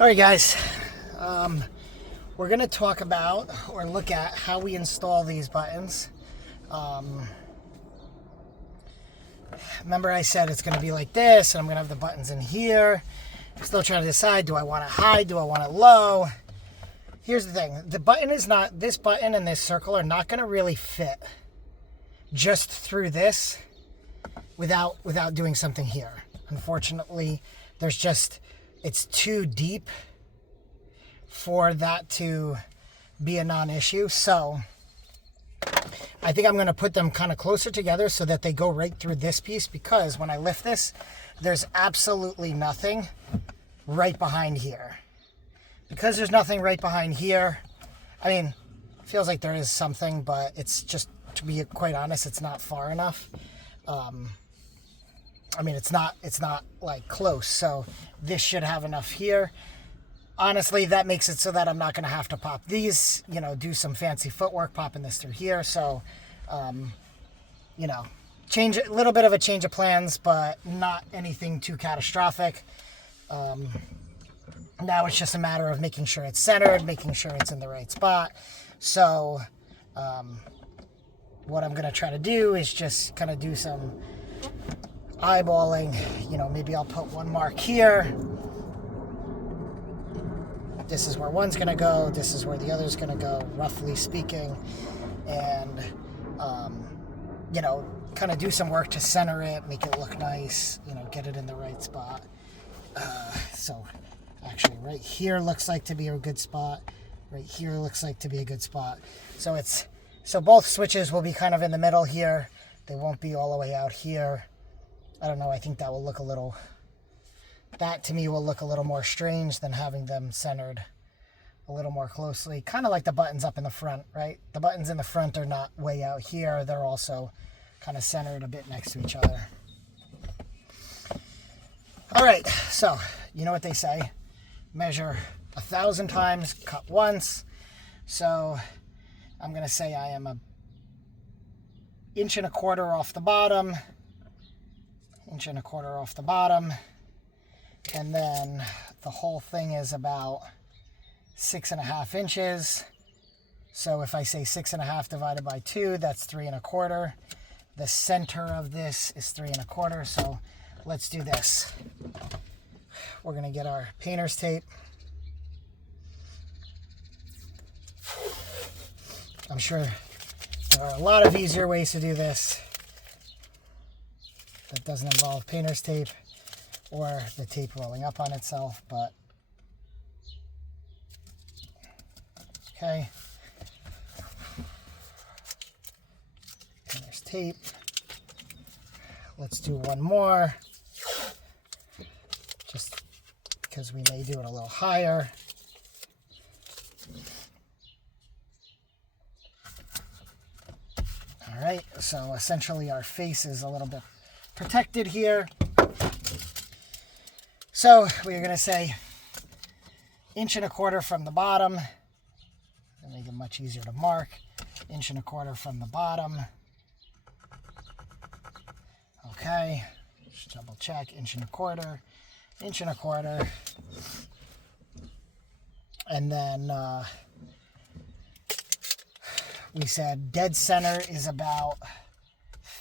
All right, guys. We're going to talk about or look at how we install these buttons. Remember I said it's going to be like this, and I'm going to have the buttons in here. I'm still trying to decide, do I want it high? Do I want it low? Here's the thing. The button is not, this button and this circle are not going to really fit just through this without doing something here. Unfortunately, there's just, it's too deep for that to be a non-issue. So I think I'm going to put them kind of closer together so that they go right through this piece, because when I lift this, there's absolutely nothing right behind here. Because there's nothing right behind here, I mean, it feels like there is something, but it's just, to be quite honest, it's not far enough. I mean, it's not like close, so this should have enough here. Honestly, that makes it so that I'm not going to have to pop these, you know, do some fancy footwork popping this through here. So, you know, change a little bit of a change of plans, but not anything too catastrophic. Now it's just a matter of making sure it's centered, making sure it's in the right spot. So, what I'm going to try to do is just kind of do some eyeballing. You know, maybe I'll put one mark here. This is where one's going to go. This is where the other's going to go, roughly speaking. And, you know, kind of do some work to center it, make it look nice, you know, get it in the right spot. So actually right here looks like to be a good spot. Right here looks like to be a good spot. So both switches will be kind of in the middle here. They won't be all the way out here. I don't know, I think that will look a little, that to me will look a little more strange than having them centered a little more closely. Kind of like the buttons up in the front, right? The buttons in the front are not way out here. They're also kind of centered a bit next to each other. All right, so you know what they say. Measure 1,000 times, cut once. So I'm going to say I am 1.25 inches off the bottom. 1.25 inches off the bottom. And then the whole thing is about 6.5 inches. So if I say 6.5 divided by 2, that's 3.25. The center of this is 3.25. So let's do this. We're going to get our painter's tape. I'm sure there are a lot of easier ways to do this that doesn't involve painter's tape or the tape rolling up on itself, but okay. Painter's tape. Let's do one more, just because we may do it a little higher. All right, so essentially our face is a little bit protected here. So we're going to say 1.25 inches from the bottom. That make it much easier to mark. 1.25 inches from the bottom. Okay, just double check. 1.25 inches, 1.25 inches. And then we said dead center is about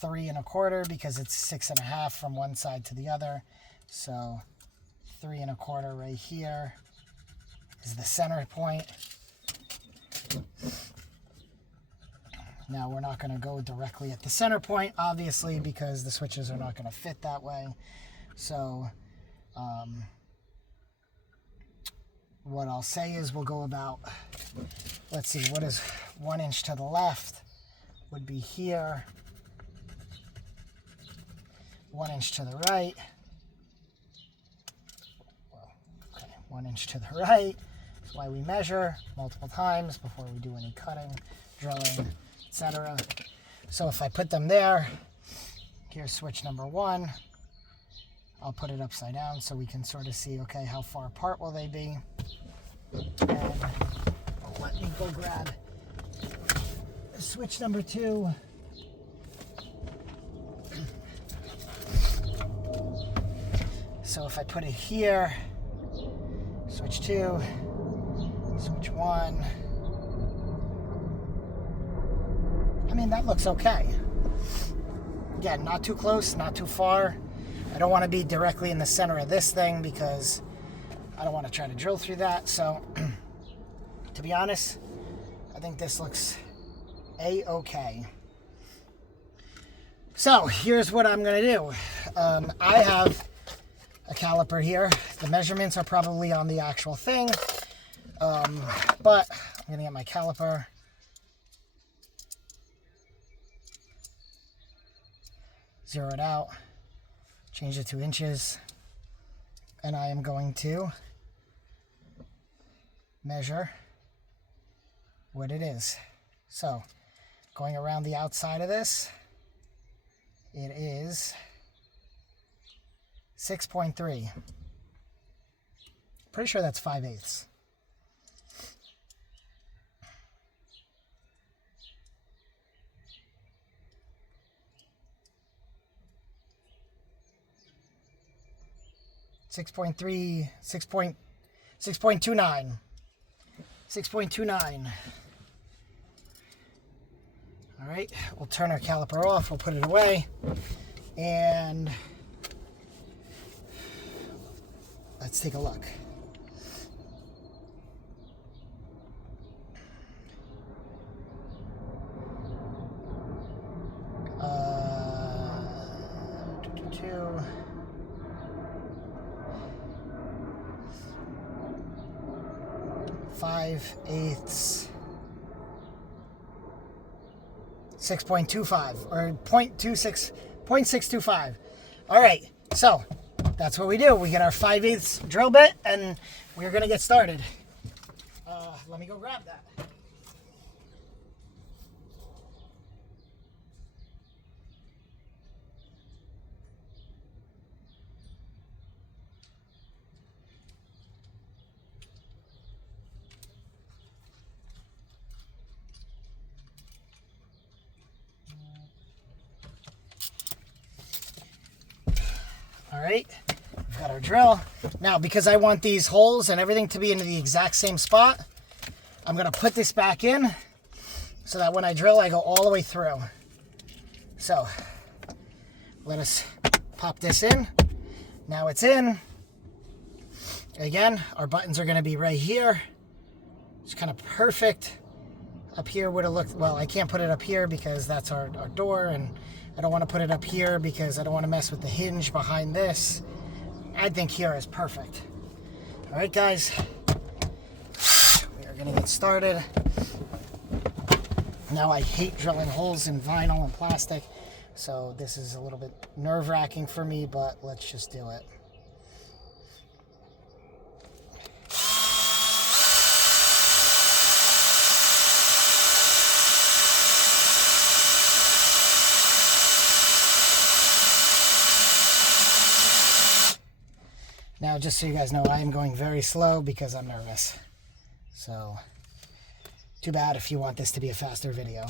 3.25 because it's 6.5 from one side to the other. So 3.25 right here is the center point. Now we're not going to go directly at the center point, obviously, because the switches are not going to fit that way. So what I'll say is we'll go about, let's see, what is 1 inch to the left would be here. 1 inch to the right. Well, okay, 1 inch to the right. That's why we measure multiple times before we do any cutting, drilling, etc. So if I put them there, here's switch number 1. I'll put it upside down so we can sort of see, okay, how far apart will they be. And let me go grab switch number 2. So if I put it here, Switch 2, switch 1. I mean, that looks okay. Again, not too close, not too far. I don't want to be directly in the center of this thing because I don't want to try to drill through that. So, to be honest, I think this looks A-okay. So, here's what I'm going to do. I have a caliper here. The measurements are probably on the actual thing. But I'm going to get my caliper. Zero it out. Change it to inches. And I am going to measure what it is. So, going around the outside of this, it is 6.3. Pretty sure that's 5/8. Six point 6.29. 6.29. All right, we'll turn our caliper off. We'll put it away. And let's take a look. Two. 5/8. 6.25 or 0.625. All right, so that's what we do. We get our 5/8 drill bit and we're gonna get started. Let me go grab that. All right, we've got our drill. Now, because I want these holes and everything to be in the exact same spot, I'm gonna put this back in so that when I drill, I go all the way through. So, let us pop this in. Now it's in. Again, our buttons are gonna be right here. It's kind of perfect. Up here would have looked, well, I can't put it up here because that's our door, and I don't want to put it up here because I don't want to mess with the hinge behind this. I think here is perfect. All right, guys, we are going to get started. Now, I hate drilling holes in vinyl and plastic, so this is a little bit nerve-wracking for me, but let's just do it. Now, just so you guys know, I am going very slow because I'm nervous. So, too bad if you want this to be a faster video.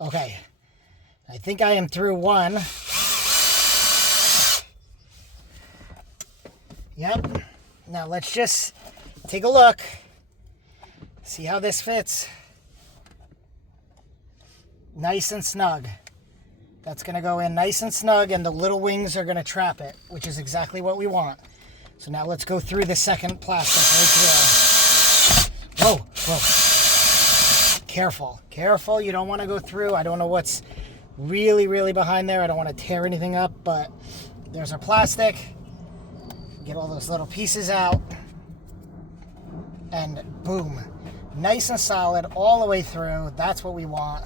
Okay, I think I am through one. Yep. Now let's just take a look. See how this fits. Nice and snug. That's going to go in nice and snug, and the little wings are going to trap it, which is exactly what we want. So now let's go through the second plastic right there. Whoa, whoa. Careful, careful. You don't want to go through. I don't know what's really behind there. I don't want to tear anything up, but there's our plastic. Get all those little pieces out. And boom. Nice and solid all the way through. That's what we want.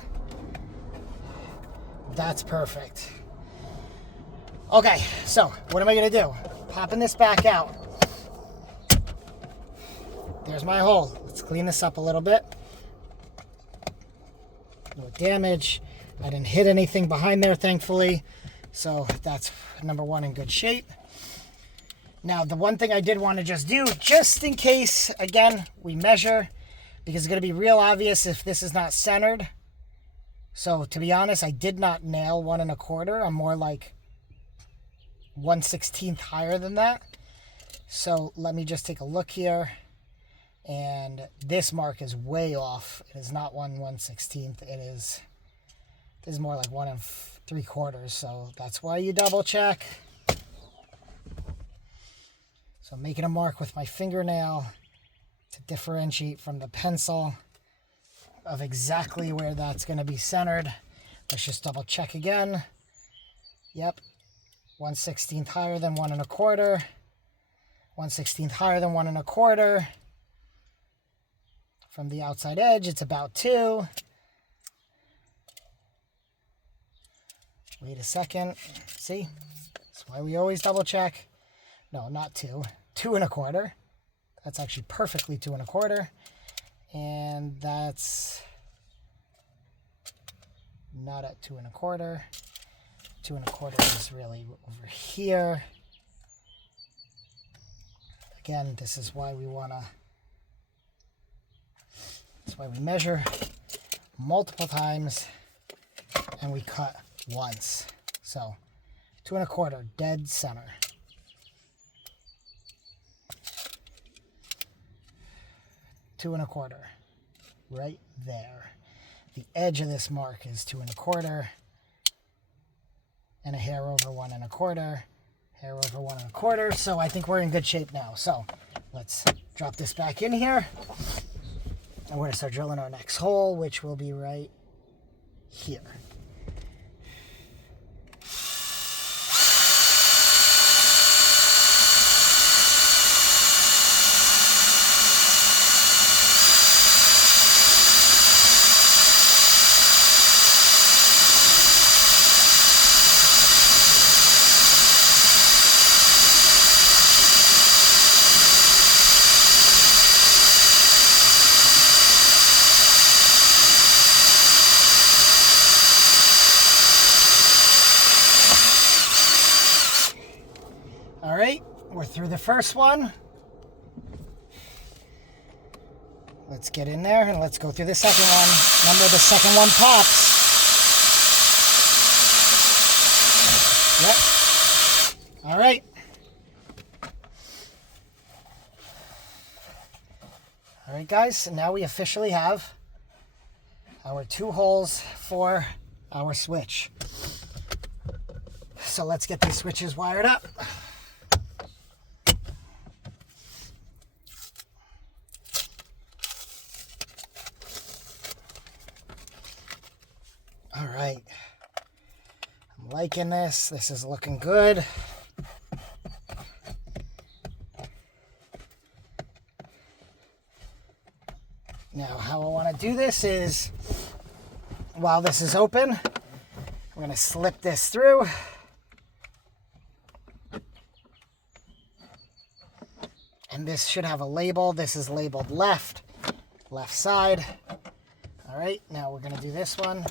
That's perfect. Okay, so what am I gonna do? Popping this back out. There's my hole. Let's clean this up a little bit. No damage. I didn't hit anything behind there, thankfully. So that's number one, in good shape. Now, the one thing I did want to just do, just in case, again, we measure, because it's going to be real obvious if this is not centered. So, to be honest, I did not nail 1 1/4. I'm more like 1/16 higher than that. So, let me just take a look here. And this mark is way off. It is not 1/16. This is more like 1 3/4. So, that's why you double check. So I'm making a mark with my fingernail to differentiate from the pencil of exactly where that's going to be centered. Let's just double check again. Yep, 1/16 higher than 1 1/4. 1/16 higher than 1 1/4. From the outside edge, it's about 2. Wait a second. See? That's why we always double check. No, not 2. 2 1/4. That's actually perfectly 2 1/4. And that's not at 2 1/4. 2 1/4 is really over here. Again, this is why we that's why we measure multiple times and we cut once. So 2 1/4, dead center. 2 1/4, right there. The edge of this mark is 2 1/4, and a hair over 1 1/4, hair over 1 1/4. So I think we're in good shape now. So let's drop this back in here, and we're gonna start drilling our next hole, which will be right here. All right, we're through the first one. Let's get in there and let's go through the second one. Remember, the second one pops. Yep. All right. All right, guys, and now we officially have our 2 holes for our switch. So let's get these switches wired up. All right, I'm liking this. This is looking good. Now, how I want to do this is, while this is open, I'm going to slip this through. And this should have a label. This is labeled left side. All right, now we're going to do this one.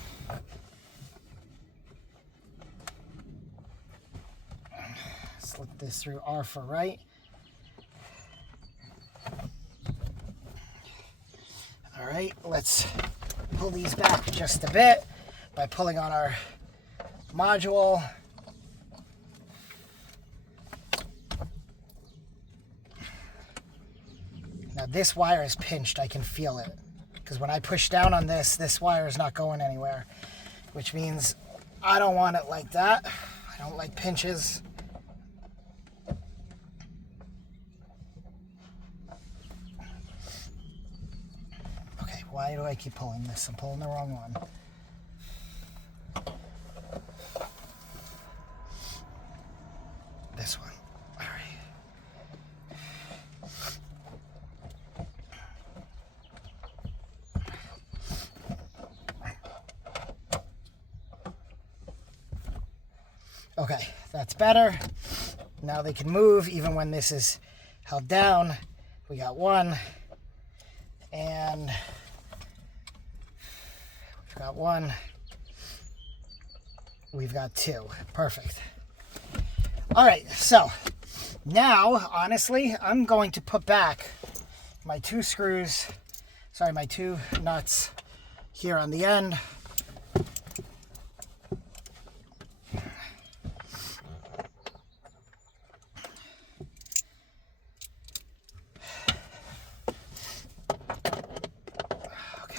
Slip this through, R for right. All right, let's pull these back just a bit by pulling on our module. Now this wire is pinched, I can feel it. Because when I push down on this, this wire is not going anywhere. Which means I don't want it like that. I don't like pinches. Okay, why do I keep pulling this? I'm pulling the wrong one. This one. All right. Okay, That's better. Now they can move even when this is held down. We got one. And we've got one. We've got two. Perfect. All right, so now, honestly, I'm going to put back my two nuts here on the end.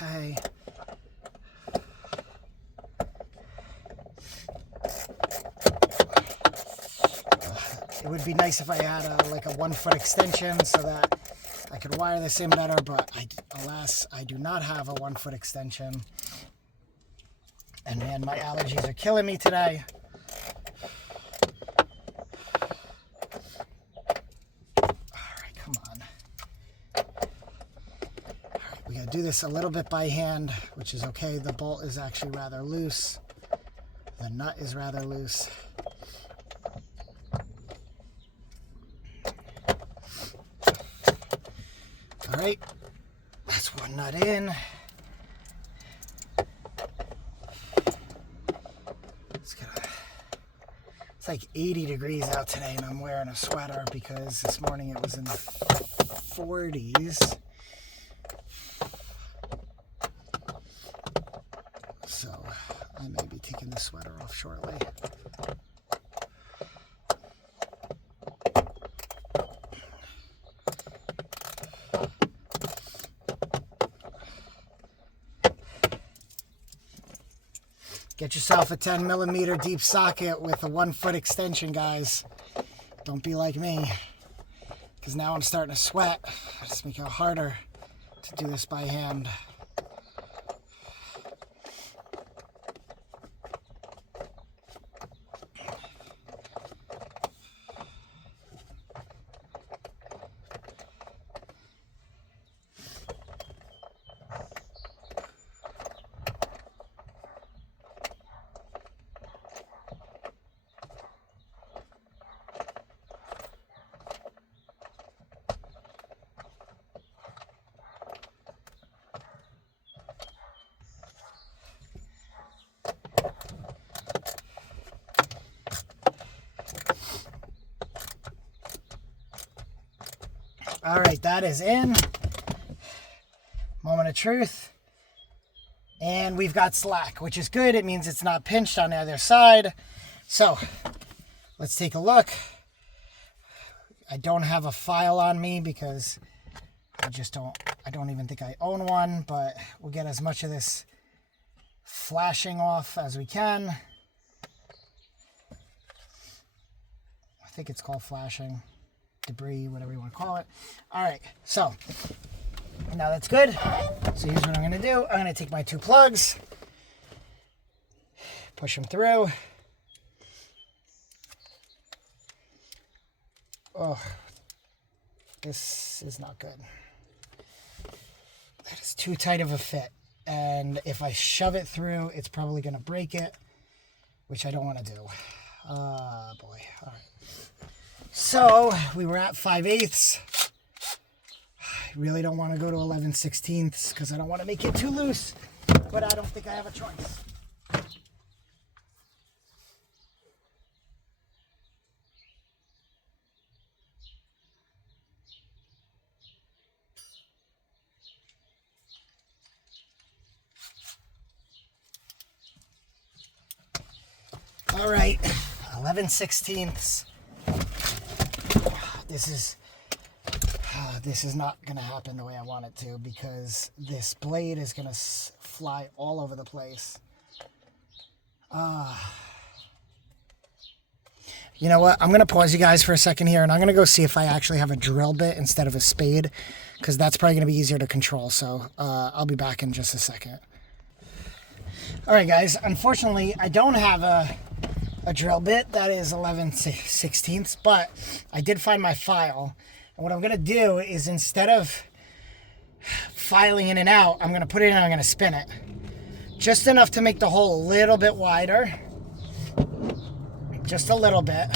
Okay. It would be nice if I had like a 1 foot extension so that I could wire this in better, but alas, I do not have a 1 foot extension. And man, my allergies are killing me today. All right, come on. All right, we gotta do this a little bit by hand, which is okay. The bolt is actually rather loose. The nut is rather loose. All right, that's one nut in. It's like 80 degrees out today and I'm wearing a sweater because this morning it was in the 40s. So I may be taking the sweater off shortly. Get yourself a 10 millimeter deep socket with a 1 foot extension, guys. Don't be like me, because now I'm starting to sweat. It's making it harder to do this by hand. All right, that is in. Moment of truth. And we've got slack, which is good. It means it's not pinched on the other side. So let's take a look. I don't have a file on me because I don't even think I own one, but we'll get as much of this flashing off as we can. I think it's called flashing. Debris, whatever you want to call it. All right, so now that's good. So here's what I'm going to do. I'm going to take my two plugs, push them through. Oh, this is not good. That is too tight of a fit. And if I shove it through, it's probably going to break it, which I don't want to do. Boy. All right. So we were at 5/8. I really don't want to go to 11/16 because I don't want to make it too loose, but I don't think I have a choice. All right, 11/16. This is not going to happen the way I want it to because this blade is going to fly all over the place. You know what? I'm going to pause you guys for a second here, and I'm going to go see if I actually have a drill bit instead of a spade because that's probably going to be easier to control. So I'll be back in just a second. All right, guys. Unfortunately, I don't have a drill bit that is 11/16, but I did find my file. And what I'm going to do is instead of filing in and out, I'm going to put it in and I'm going to spin it. Just enough to make the hole a little bit wider just a little bit.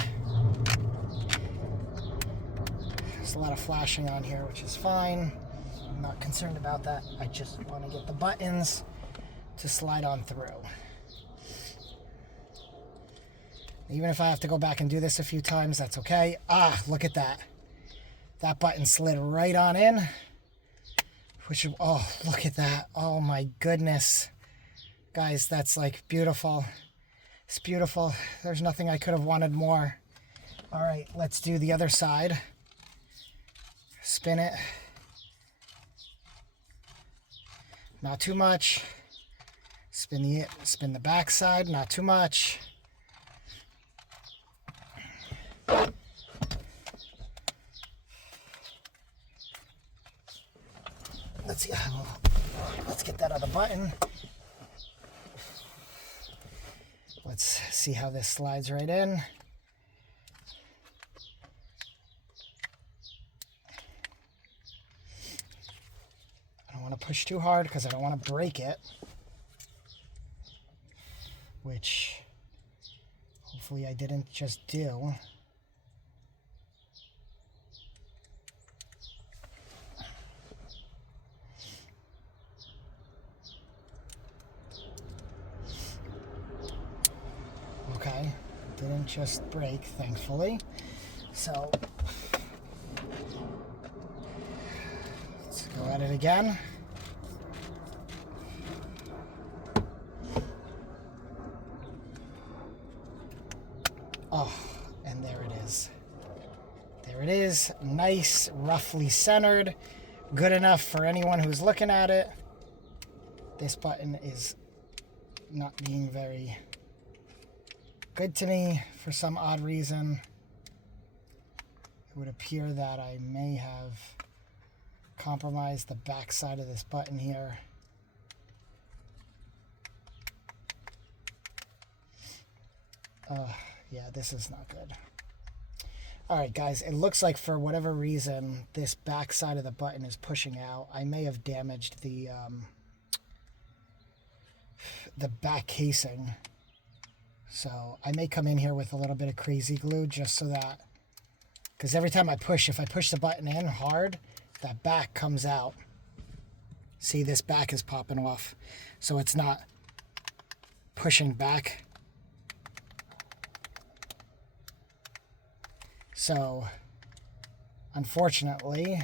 There's a lot of flashing on here, which is fine. I'm not concerned about that. I just want to get the buttons to slide on through. Even if I have to go back and do this a few times, that's okay. Ah, look at that. That button slid right on in. Which, oh, look at that. Oh my goodness. Guys, that's like beautiful. It's beautiful. There's nothing I could have wanted more. All right, let's do the other side. Spin it. Not too much. Spin the back side, not too much. Let's see. Let's get that other button. Let's see how this slides right in. I don't want to push too hard because I don't want to break it. Which hopefully I didn't just do. Okay, didn't just break, thankfully. So let's go at it again. Oh, and there it is. There it is, nice, roughly centered, good enough for anyone who's looking at it. This button is not being very good to me for some odd reason. It would appear that I may have compromised the back side of this button here. Yeah, this is not good. All right, guys, it looks like for whatever reason, this back side of the button is pushing out. I may have damaged the back casing. So I may come in here with a little bit of crazy glue just so that, because every time I push, if I push the button in hard, that back comes out. See, this back is popping off. So it's not pushing back. So, unfortunately,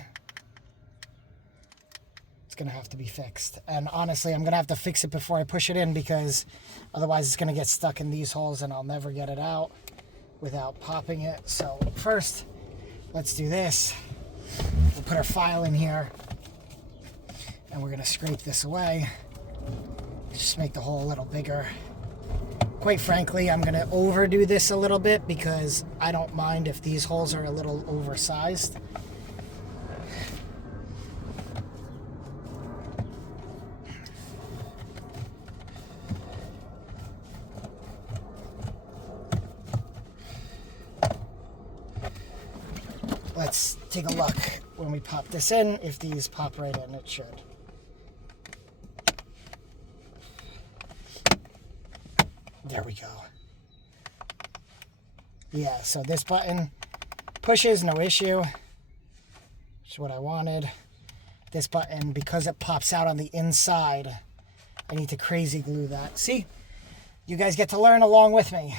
it's going to have to be fixed. And honestly, I'm going to have to fix it before I push it in because otherwise it's going to get stuck in these holes and I'll never get it out without popping it. So first, let's do this. We'll put our file in here and we're going to scrape this away. Just make the hole a little bigger. Quite frankly, I'm going to overdo this a little bit because I don't mind if these holes are a little oversized. Let's take a look when we pop this in. If these pop right in, it should. There we go. Yeah, so this button pushes, no issue. Which is what I wanted. This button, because it pops out on the inside, I need to crazy glue that. See? You guys get to learn along with me.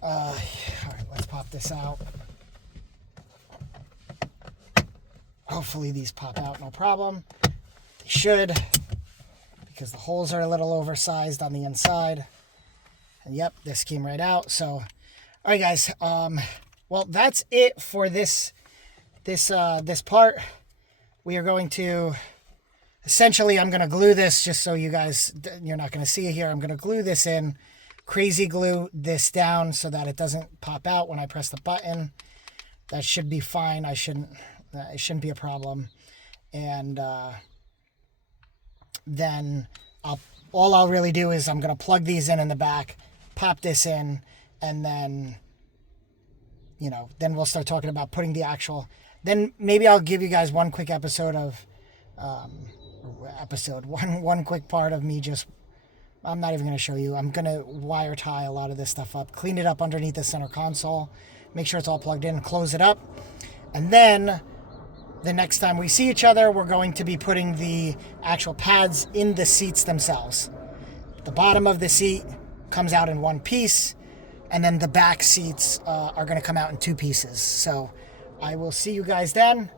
All right, let's pop this out. Hopefully these pop out, no problem. They should, because the holes are a little oversized on the inside. And yep, this came right out. So, all right, guys. Well, that's it for this part. We are going to, essentially, I'm going to glue this just so you guys, you're not going to see it here. I'm going to glue this in, crazy glue this down so that it doesn't pop out when I press the button. That should be fine. It shouldn't be a problem. And then all I'll really do is I'm going to plug these in the back, pop this in, and then, you know, then we'll start talking about putting the actual, then maybe I'll give you guys one quick episode of, one quick part of me just I'm not even going to show you. I'm going to wire tie a lot of this stuff up, clean it up underneath the center console, make sure it's all plugged in, close it up. And then the next time we see each other, we're going to be putting the actual pads in the seats themselves. The bottom of the seat comes out in one piece, and then the back seats are going to come out in two pieces. So I will see you guys then.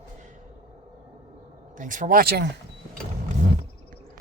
Thanks for watching.